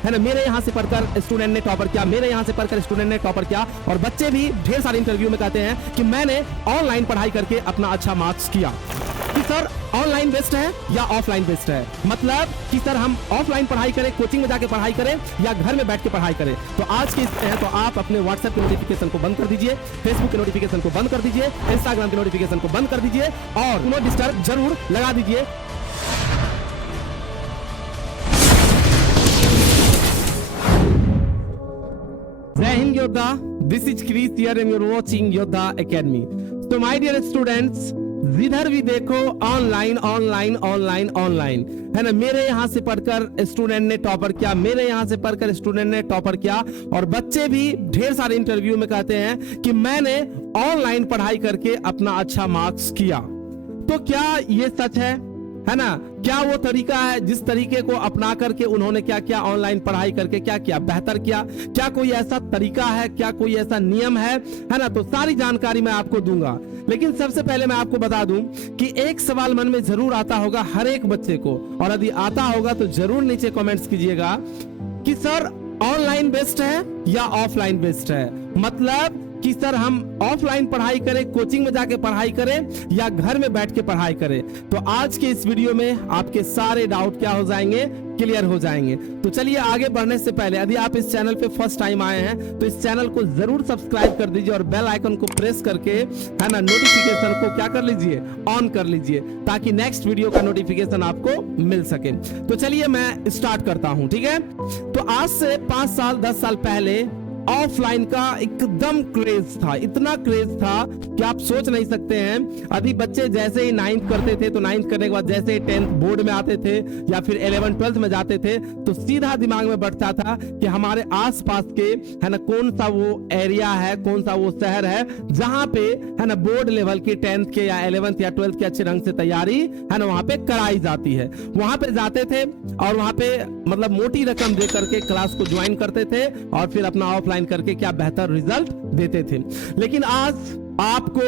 है ना। मेरे यहाँ से पढ़कर स्टूडेंट ने टॉपर किया, मेरे यहाँ से पढ़कर स्टूडेंट ने टॉपर किया, और बच्चे भी ढेर सारे इंटरव्यू में कहते हैं कि मैंने ऑनलाइन पढ़ाई करके अपना अच्छा मार्क्स किया। कि सर ऑनलाइन बेस्ट है या ऑफलाइन बेस्ट है, मतलब कि सर हम ऑफलाइन पढ़ाई करें, कोचिंग में जाके पढ़ाई करें, या घर में बैठ के पढ़ाई करें। तो आज के तो आप अपने व्हाट्सएप के नोटिफिकेशन को बंद कर दीजिए, फेसबुक के नोटिफिकेशन को बंद कर दीजिए, इंस्टाग्राम के नोटिफिकेशन को बंद कर दीजिए, और नो डिस्टर्ब जरूर लगा दीजिए। Jai Hind Yoddha, this is Chris here and you are watching Yoddha Academy. तो माय डियर स्टूडेंट्स, जिधर भी देखो ऑनलाइन ऑनलाइन ऑनलाइन ऑनलाइन, है ना। मेरे यहाँ से पढ़कर स्टूडेंट ने टॉपर किया, मेरे यहाँ से पढ़कर स्टूडेंट ने टॉपर किया, और बच्चे भी ढेर सारे इंटरव्यू में कहते हैं कि मैंने ऑनलाइन पढ़ाई करके अपना अच्छा मार्क्स किया। तो क्या ये सच है ना। क्या वो तरीका है जिस तरीके को अपना करके उन्होंने क्या किया, ऑनलाइन पढ़ाई करके क्या किया, बेहतर किया? क्या कोई ऐसा तरीका है, क्या कोई ऐसा नियम है ना। तो सारी जानकारी मैं आपको दूंगा, लेकिन सबसे पहले मैं आपको बता दूं कि एक सवाल मन में जरूर आता होगा हर एक बच्चे को, और यदि आता होगा तो जरूर नीचे कमेंट्स कीजिएगा कि सर ऑनलाइन बेस्ट है या ऑफलाइन बेस्ट है, मतलब कि सर हम ऑफलाइन पढ़ाई करें, कोचिंग में जाके पढ़ाई करें, या घर में बैठ के पढ़ाई करें। तो आज के इस वीडियो में आपके सारे डाउट क्या हो जाएंगे, क्लियर हो जाएंगे। तो चलिए आगे बढ़ने से पहले यदि आप इस चैनल पे फर्स्ट टाइम आए हैं तो इस चैनल को जरूर सब्सक्राइब कर दीजिए, और बेल आइकन को प्रेस करके, है ना, नोटिफिकेशन को क्या कर लीजिए, ऑन कर लीजिए, ताकि नेक्स्ट वीडियो का नोटिफिकेशन आपको मिल सके। तो चलिए मैं स्टार्ट करता हूं, ठीक है। तो आज से 5 साल 10 साल पहले ऑफलाइन का एकदम क्रेज था, इतना क्रेज था कि आप सोच नहीं सकते हैं। अभी बच्चे जैसे ही 9th करते थे तो 9th करने के बाद जैसे ही 10th बोर्ड में आते थे या फिर 11th 12th में जाते थे तो सीधा दिमाग में बैठता था कि हमारे आसपास के, है ना, कौन सा वो एरिया है, कौन सा वो शहर है जहां पे, है ना, बोर्ड लेवल की 10th के या 11th या 12th के अच्छे ढंग से तैयारी, है ना, वहां पे कराई जाती है। वहां पे जाते थे और वहां पे मतलब मोटी रकम दे करके क्लास को ज्वाइन करते थे और फिर अपना ऑफलाइन करके क्या बेहतर रिजल्ट देते थे। लेकिन आज आपको,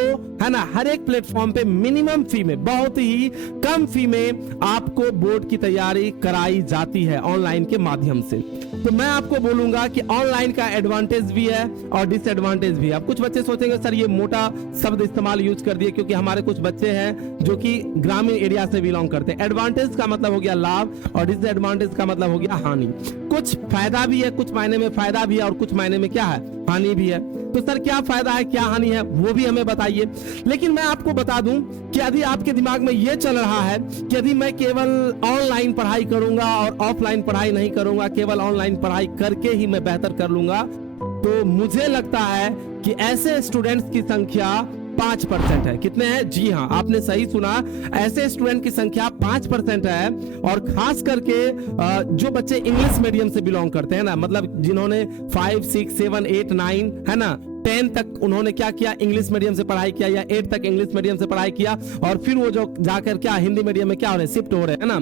है ना, हर एक प्लेटफॉर्म पे मिनिमम फी में, बहुत ही कम फी में आपको बोर्ड की तैयारी कराई जाती है ऑनलाइन के माध्यम से। तो मैं आपको बोलूंगा कि ऑनलाइन का एडवांटेज भी है और डिसएडवांटेज भी है। अब कुछ बच्चे सोचेंगे सर ये मोटा शब्द इस्तेमाल यूज कर दिए, क्योंकि हमारे कुछ बच्चे हैं जो कि ग्रामीण एरिया से बिलोंग करते हैं। एडवांटेज का मतलब हो गया लाभ और डिसएडवांटेज का मतलब हो गया हानि। कुछ फायदा भी है, कुछ मायने में फायदा भी है, और कुछ मायने में क्या है, हानि भी है। तो सर क्या फायदा है, क्या हानि है, वो भी हमें बताइए। लेकिन मैं आपको बता दूं कि यदि आपके दिमाग में ये चल रहा है कि यदि मैं केवल ऑनलाइन पढ़ाई करूंगा और ऑफलाइन पढ़ाई नहीं करूंगा, केवल ऑनलाइन पढ़ाई करके ही मैं बेहतर कर लूंगा, तो मुझे लगता है कि ऐसे स्टूडेंट्स की संख्या 5% है। कितने हैं? जी हाँ, आपने सही सुना, ऐसे स्टूडेंट की संख्या 5% है। और खास करके जो बच्चे इंग्लिश मीडियम से बिलोंग करते हैं ना, मतलब जिन्होंने 5, 6, 7, 8, 9, है ना, 10 तक उन्होंने क्या किया, इंग्लिश मीडियम से पढ़ाई किया, या 8 तक इंग्लिश मीडियम से पढ़ाई किया, और फिर वो जो जाकर क्या हिंदी मीडियम में क्या हो रहे, शिफ्ट हो रहे हैं ना,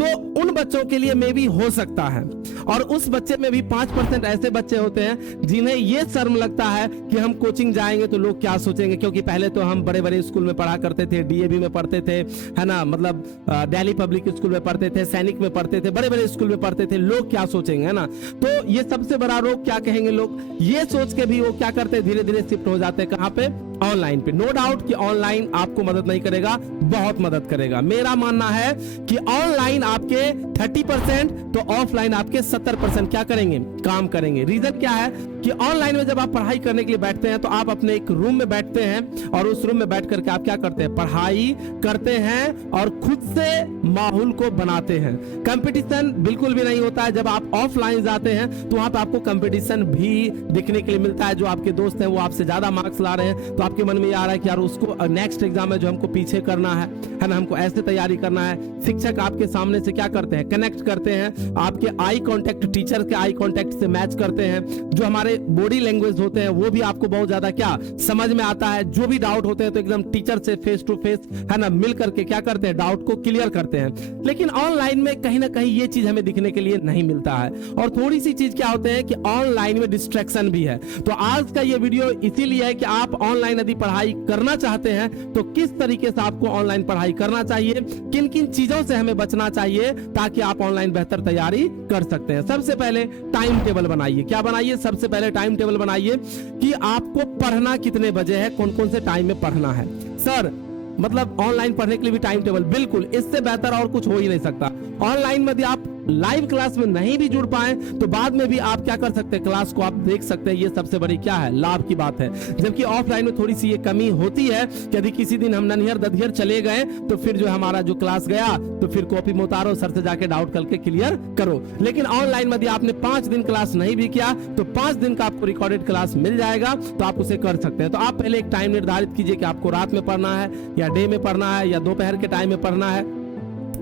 तो उन बच्चों के लिए मे भी हो सकता है। और उस बच्चे में भी 5% ऐसे बच्चे होते हैं जिन्हें ये शर्म लगता है कि हम कोचिंग जाएंगे तो लोग क्या सोचेंगे, क्योंकि पहले तो हम बड़े बड़े स्कूल में पढ़ा करते थे, डीएवी में पढ़ते थे, है ना, मतलब दिल्ली पब्लिक स्कूल में पढ़ते थे, सैनिक में पढ़ते थे, बड़े बड़े स्कूल में पढ़ते थे, लोग क्या सोचेंगे, है ना। तो ये सबसे बड़ा रोग क्या कहेंगे लोग, ये सोच के भी वो क्या करते हैं, धीरे धीरे शिफ्ट हो जाते हैं कहां पे, ऑनलाइन पे। नो डाउट कि ऑनलाइन आपको मदद नहीं करेगा, बहुत मदद करेगा। मेरा मानना है कि ऑनलाइन आपके 30% तो ऑफलाइन आपके 70% क्या करेंगे, काम करेंगे। रीजन क्या है कि ऑनलाइन में जब आप पढ़ाई करने के लिए बैठते हैं तो आप अपने एक रूम में बैठते हैं, और उस रूम में बैठ करके आप क्या करते हैं, पढ़ाई करते हैं और खुद से माहौल को बनाते हैं। कंपटीशन बिल्कुल भी नहीं होता है। जब आप ऑफलाइन जाते हैं तो वहां पर आपको कंपटीशन भी दिखने के लिए मिलता है। जो आपके दोस्त हैं वो आपसे ज्यादा मार्क्स ला रहे हैं तो आपके मन में आ रहा है कि यार उसको नेक्स्ट एग्जाम में जो हमको पीछे करना है ना, हमको ऐसे तैयारी करना है। शिक्षक आपके सामने से क्या करते हैं, कनेक्ट करते हैं, आपके आई कांटेक्ट, टीचर के आई कांटेक्ट से मैच करते हैं। जो हमारे बॉडी लैंग्वेज होते हैं वो भी आपको बहुत ज्यादा क्या समझ में आता है। जो भी डाउट होते हैं तो एकदम टीचर से फेस टू फेस, है ना, मिल करके क्या करते हैं, डाउट को क्लियर करते हैं। लेकिन ऑनलाइन में कहीं ना कहीं ये चीज हमें दिखने के लिए नहीं मिलता है। और थोड़ी सी चीज क्या होते हैं कि ऑनलाइन में डिस्ट्रैक्शन भी है। तो आज का ये वीडियो इसीलिए है कि आप ऑनलाइन यदि पढ़ाई करना चाहते हैं तो किस तरीके से आपको ऑनलाइन पढ़ाई करना चाहिए, किन किन चीजों से हमें बचना चाहिए, ताकि आप ऑनलाइन बेहतर तैयारी कर सकते हैं। सबसे पहले टाइम टेबल बनाइए। क्या बनाइए? सबसे पहले टाइम टेबल बनाइए कि आपको पढ़ना कितने बजे है, कौन कौन से टाइम में पढ़ना है। सर मतलब ऑनलाइन पढ़ने के लिए भी टाइम टेबल, बिल्कुल इससे बेहतर और कुछ हो ही नहीं सकता। ऑनलाइन में यदि आप लाइव क्लास में नहीं भी जुड़ पाए तो बाद में भी आप क्या कर सकते हैं, क्लास को आप देख सकते हैं। ये सबसे बड़ी क्या है, लाभ की बात है। जबकि ऑफलाइन में थोड़ी सी ये कमी होती है कि यदि किसी दिन हम ननिहर दधियर चले गए तो फिर जो हमारा जो क्लास गया तो फिर कॉपी में उतारो, सर से जाके डाउट करके क्लियर करो। लेकिन ऑनलाइन में यदि आपने 5 दिन क्लास नहीं भी किया तो 5 दिन का आपको रिकॉर्डेड क्लास मिल जाएगा, तो आप उसे कर सकते हैं। तो आप पहले एक टाइम निर्धारित कीजिए कि आपको रात में पढ़ना है या डे में पढ़ना है या दोपहर के टाइम में पढ़ना है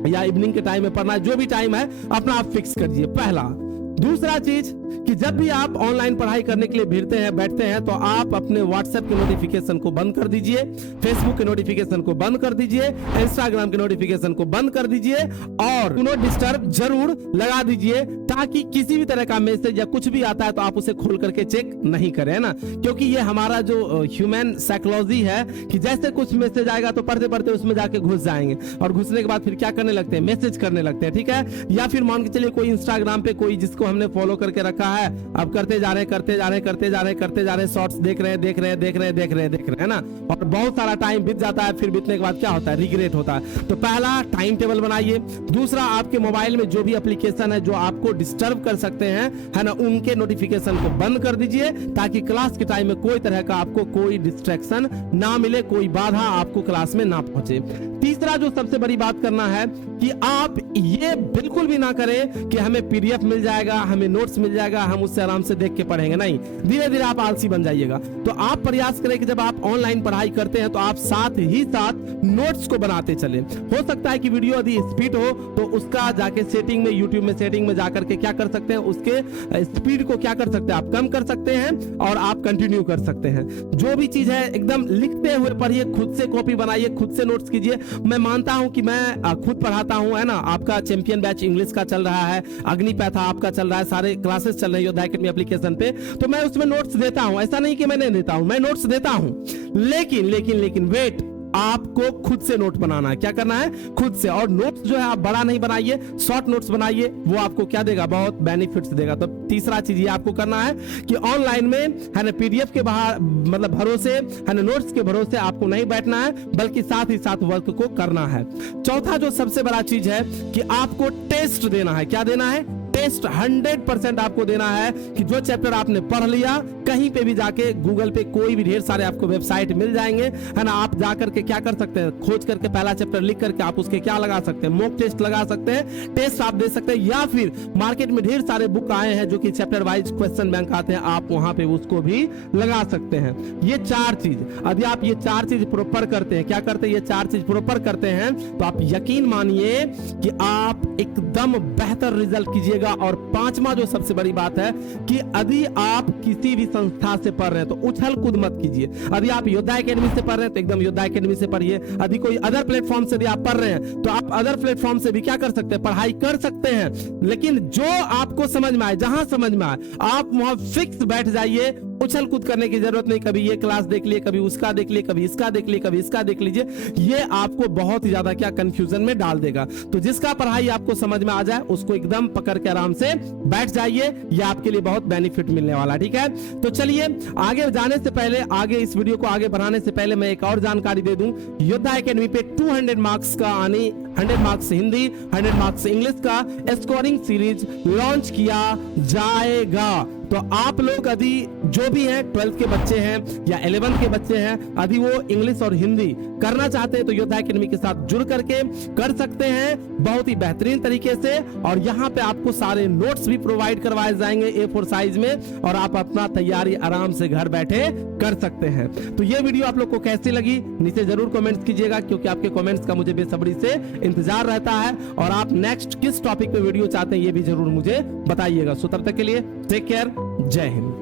या इवनिंग के टाइम में पढ़ना है। जो भी टाइम है अपना आप फिक्स करिए, पहला। दूसरा चीज कि जब भी आप ऑनलाइन पढ़ाई करने के लिए बैठते हैं तो आप अपने व्हाट्सएप के नोटिफिकेशन को बंद कर दीजिए, फेसबुक के नोटिफिकेशन को बंद कर दीजिए, इंस्टाग्राम के नोटिफिकेशन को बंद कर दीजिए और डू नॉट डिस्टर्ब जरूर लगा दीजिए, ताकि किसी भी तरह का मैसेज या कुछ भी आता है तो आप उसे खोल करके चेक नहीं करें, है ना। क्योंकि ये हमारा जो ह्यूमन साइकोलॉजी है कि जैसे कुछ मैसेज आएगा तो पढ़ते पढ़ते उसमें जाके घुस जाएंगे और घुसने के बाद फिर क्या करने लगते हैं, मैसेज करने लगते हैं, ठीक है। या फिर मान के चलिए कोई इंस्टाग्राम पे कोई जिसको हमने फॉलो करके रखा है, अब करते जा रहे शॉर्ट्स देख रहे हैं ना, और बहुत सारा टाइम बीत जाता है। फिर बीतने के बाद क्या होता है, रिग्रेट होता है। तो पहला टाइम टेबल बनाइए। दूसरा, आपके मोबाइल में जो भी एप्लीकेशन है जो आपको डिस्टर्ब कर सकते हैं, है ना, उनके नोटिफिकेशन को बंद कर दीजिए ताकि क्लास के टाइम में कोई तरह का आपको कोई डिस्ट्रैक्शन ना मिले, कोई बाधा आपको क्लास में ना पहुंचे। तीसरा जो सबसे बड़ी बात करना है कि आप ये बिल्कुल भी ना करें कि हमें पीडीएफ मिल जाएगा, हमें नोट्स मिल जाएगा, हम उससे आराम से देख के पढ़ेंगे। नहीं, धीरे धीरे आप आलसी बन जाइएगा। तो आप प्रयास करें कि जब आप ऑनलाइन पढ़ाई करते हैं तो आप साथ ही साथ नोट्स को बनाते चलें। हो सकता है कि वीडियो यदि स्पीड हो तो उसका जाके सेटिंग में, यूट्यूब में सेटिंग में जाकर के क्या कर सकते हैं, उसके स्पीड को क्या कर सकते हैं, आप कम कर सकते हैं और आप कंटिन्यू कर सकते हैं। जो भी चीज है एकदम लिखते हुए पढ़िए, खुद से कॉपी बनाइए, खुद से नोट्स कीजिए। मैं मानता हूं कि मैं खुद पढ़ाता हूं, है ना। आपका चैंपियन बैच इंग्लिश का चल रहा है, अग्निपैथा आपका चल रहा है, सारे क्लासेस चल रहे हैं योद्धा एकेडमी एप्लीकेशन पे, तो मैं उसमें नोट्स देता हूं। ऐसा नहीं कि मैं नहीं देता हूं, मैं नोट्स देता हूं। लेकिन वेट, आपको खुद से नोट बनाना है। क्या करना है, खुद से। और नोट्स जो है आप बड़ा नहीं बनाइए, शॉर्ट नोट्स बनाइए। वो आपको क्या देगा, बहुत बेनिफिट्स देगा। तो तीसरा चीज ये आपको करना है कि ऑनलाइन में, है ना, पीडीएफ के बाहर मतलब भरोसे, है ना, नोट्स के भरोसे आपको नहीं बैठना है, बल्कि साथ ही साथ वर्क को करना है। चौथा जो सबसे बड़ा चीज है कि आपको टेस्ट देना है। क्या देना है, टेस्ट 100% आपको देना है कि जो चैप्टर आपने पढ़ लिया, कहीं पे भी जाके गूगल पे कोई भी ढेर सारे आपको वेबसाइट मिल जाएंगे, है ना। आप जाकर के क्या कर सकते हैं, खोज करके पहला चैप्टर लिख करके आप उसके क्या लगा सकते हैं, मॉक टेस्ट लगा सकते हैं, टेस्ट आप दे सकते हैं। या फिर मार्केट में ढेर सारे बुक आए हैं जो कि चैप्टर वाइज क्वेश्चन बैंक आते हैं, आप वहां पे उसको भी लगा सकते हैं। ये 4 चीज, यदि आप ये 4 चीज प्रॉपर करते हैं, क्या करते हैं, ये 4 चीज प्रॉपर करते हैं, तो आप यकीन मानिए कि आप एकदम बेहतर रिजल्ट कीजिएगा। और 5वां जो सबसे बड़ी बात है कि यदि आप किसी भी संस्था से पढ़ रहे हैं तो उछल कूद मत कीजिए। यदि आप योद्धा एकेडमी से पढ़ रहे हैं तो एकदम योद्धा एकेडमी से पढ़िए। यदि कोई अदर प्लेटफॉर्म से भी आप पढ़ रहे हैं तो आप अदर प्लेटफॉर्म से भी क्या कर सकते हैं, पढ़ाई कर सकते हैं। लेकिन जो आपको समझ में आए, जहां समझ में आए, आप वहां फिक्स बैठ जाइए। उछल कूद करने की जरूरत नहीं, कभी ये क्लास देख लिए, कभी उसका देख लिए, कभी इसका देख लिए, कभी इसका देख लीजिए। ये आपको बहुत ही ज्यादा क्या कंफ्यूजन में डाल देगा। तो जिसका पढ़ाई आपको समझ में आ जाए उसको एकदम पकड़ के आराम से बैठ जाइए, ये आपके लिए बहुत बेनिफिट मिलने वाला, ठीक है। तो चलिए आगे जाने से पहले, आगे इस वीडियो को आगे बढ़ाने से पहले मैं एक और जानकारी दे दूं। योद्धा एकेडमी पे 200 मार्क्स का 100 मार्क्स हिंदी, 100 मार्क्स इंग्लिश का स्कोरिंग सीरीज लॉन्च किया जाएगा। तो आप लोग यदि जो भी हैं 12th के बच्चे हैं या 11th के बच्चे हैं, यदि वो इंग्लिश और हिंदी करना चाहते हैं तो योद्धा एकेडमी के साथ जुड़ करके कर सकते हैं बहुत ही बेहतरीन तरीके से। और यहाँ पे आपको सारे नोट्स भी प्रोवाइड करवाए जाएंगे A4 साइज में, और आप अपना तैयारी आराम से घर बैठे कर सकते हैं। तो ये वीडियो आप लोग को कैसी लगी नीचे जरूर कमेंट्स कीजिएगा, क्योंकि आपके कमेंट्स का मुझे बेसब्री से इंतजार रहता है। और आप नेक्स्ट किस टॉपिक पे वीडियो चाहते हैं ये भी जरूर मुझे बताइएगा। सो तब तक के लिए टेक केयर, जय हिंद।